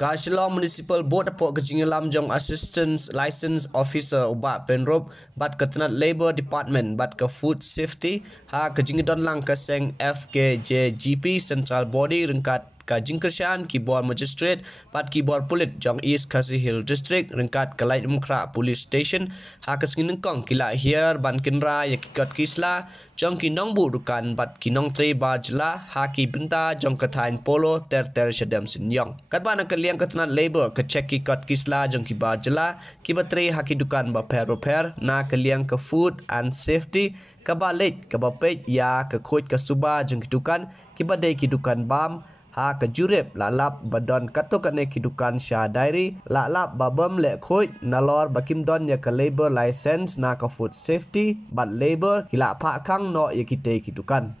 Shillong Municipal Board apok kejingelam jong Assistant License Officer ubat penrop bat ketenat Labour Department bat ke Food Safety ha kejingedon lang keseng FKJGP Central Body rengkat Kajingkershan Kibor Magistrate pat Kibor Pulit jong East Khasi Hill District rengkat Kelait Mukra Police Station ha kesinengkong kila hier ban kinra yakikot kisla jong kinong bu dukan bat kinong tri bar jela ha ki benta jong ketain polo ter syadam sinyong kat bana kaliang ketenat labor ke cek kikot kisla jong ki bar jela ki batri ha ki dukan ba per na kaliang ke food and safety ke balik ke bapet ya ke khoj ke suba jong ki dukan ki badai ki dukan bam ha kejurep lalap badon katokane kidukan Shah Diary lalap babam le khoj nalor bakim don ya ke labor license na ke food safety bat labor kila pak kang no ya kite kidukan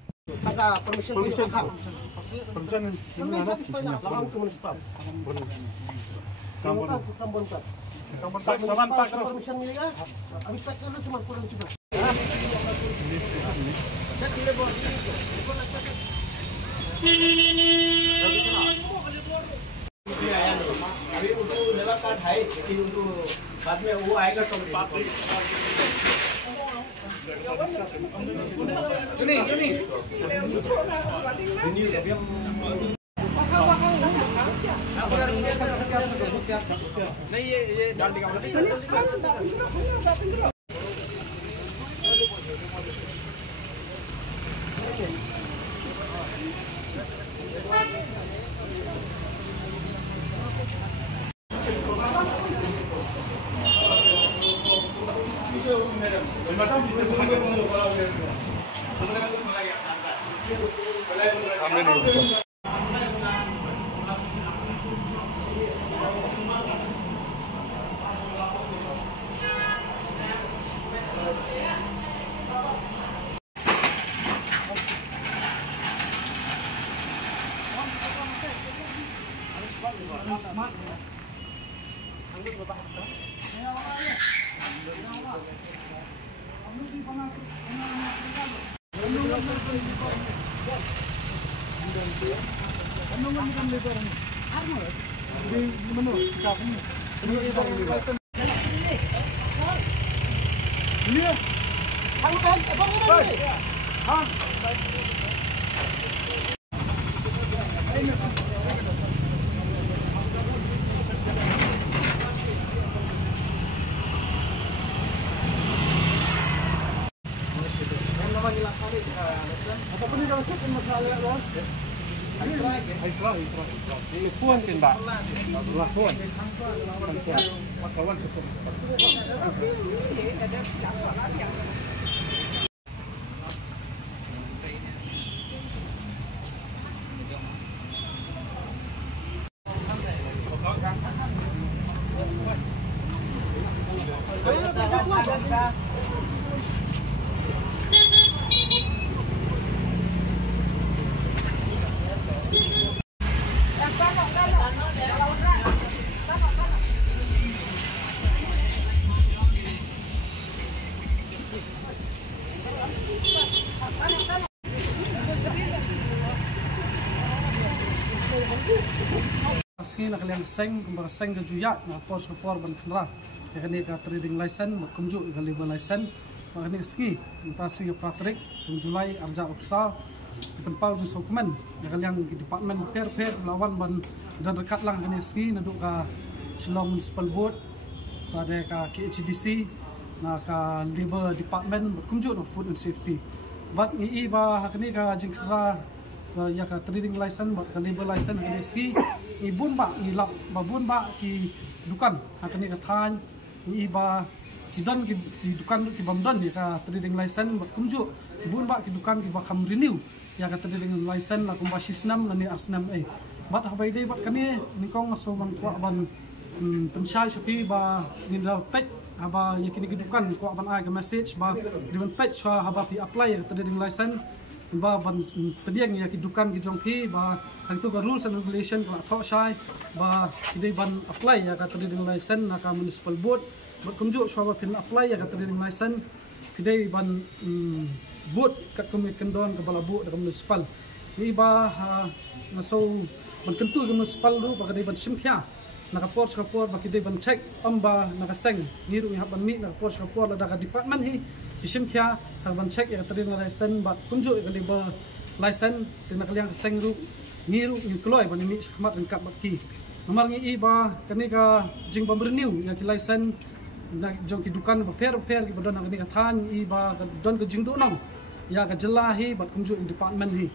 अभी उनको नला कार्ड है लेकिन उनको बाद में वो आएगा तो सुनी नहीं ये डाल देगा Nak kalian seng kembang seng ke juyak na pos repor ban kenra ya kini ka trading license mat kumju ka labor license makani ski intasi pratrik Julai arja uksal tempau ju dokumen ya kalian di department per melawan ban dan rekat lang kini ski naduk ka Shillong Municipal Board pada ka KHDC na ka labor department mat kumju no food and safety bat ni ba hakni ka jingkra ya ka trading license bat ka labor license kini ski ibun ba nilap babun ba ki dukan hakani ka than iba ki don ki dukan ki bamdon ya ka trading license ba kumju ibun ba ki dukan ki ba kam renew ya ka trading license na kumba sisnam na ni arsnam bat habai dei bat kani nikong so man kwa ban pensyai sapi ba nindal pet haba yakini ki dukan kwa ban ai ka message ba diban pet swa haba pi apply ka trading license ba ban pediang ya kidukan ki jongpi ba itu ka rules and regulation ka tho shai ba kidai ban apply ya ka trading license na ka municipal board ba kumju shwa ba pin apply ya ka trading license kidai ban board kat kami kendon ka balabu da municipal ni ba na so ban kentu ke municipal ru ba kadi ban simkhya nakapor ba kidi ban check amba nakaseng ngiru ya ban mi nakapor la daga department hi simkhya ban check ya trin license ba kunju ke liba license tin nakaliang seng ru ngiru kloi ban mi khmat dan kap ki nomor ngi ba kani ka jing bam renew ya ki license na jong ki dukan ba per ki badan kani ka than i ba don ke jing do nong ya ka jelahi ba kunju department hi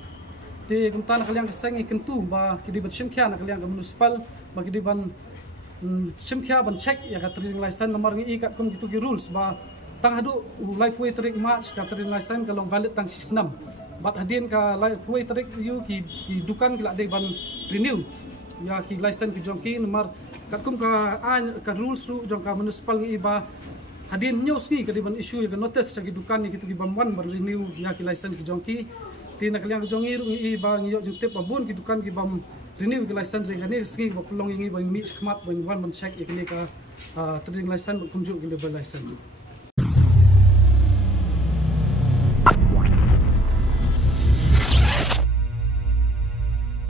di kumtan kalian keseng kentu ba kidi ban simkhya na kalian municipal ba kidi ban simkhya ban check ya ka trading license nomor ngi kat kum gitu ki rules ba tang hadu life way trick match ka trading license kalong valid tang sistem bat hadin ka life way trick you ki dukan kila de ban renew ya ki license ki jongki nomor kat kum ka an ka rules ru jong ka municipal ngi ba hadin news ngi kadi ban issue ya ka notice sa ki dukan ni gitu ki ban ban renew ya ki license ki jongki tina kalian jongi i ba ngi yo jutip babun ki dukan ki bam renew ki license ni ski ba pelong ngi ba mi khmat ban wan ban check ki ka trading license kunju ki license